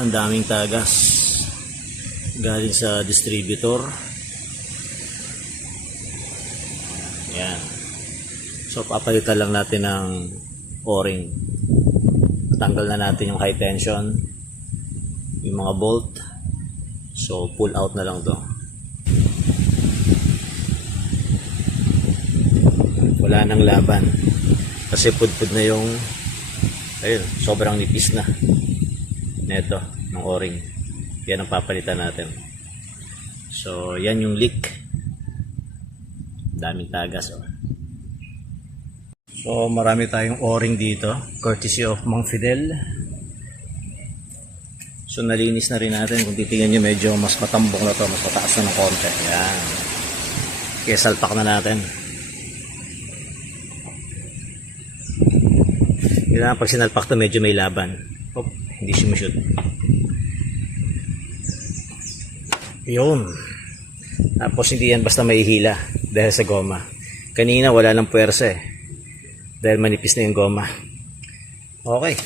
Ang daming tagas galing sa distributor. Yan. So papalitan lang natin ng o-ring. Tanggal na natin yung high tension, yung mga bolt. So pull out na lang to. Wala nang laban kasi pudpud na yung, ayun, sobrang nipis na neto ng o-ring. Yan ang papalitan natin. So yan yung leak. Daming tagas, oh. So marami tayong o-ring dito, courtesy of Mang Fidel. So nalinis na rin natin. Kung titingnan nyo, medyo mas matambok na to, mas mataas na ng konti. Yan. Kaya salpak na natin. Kailangan pag sinalpak to, medyo may laban. Oh, hindi sumushoot. Yun. Tapos hindi yan basta mahihila dahil sa goma. Kanina wala lang puwersa eh, dahil manipis na yung goma. Okay.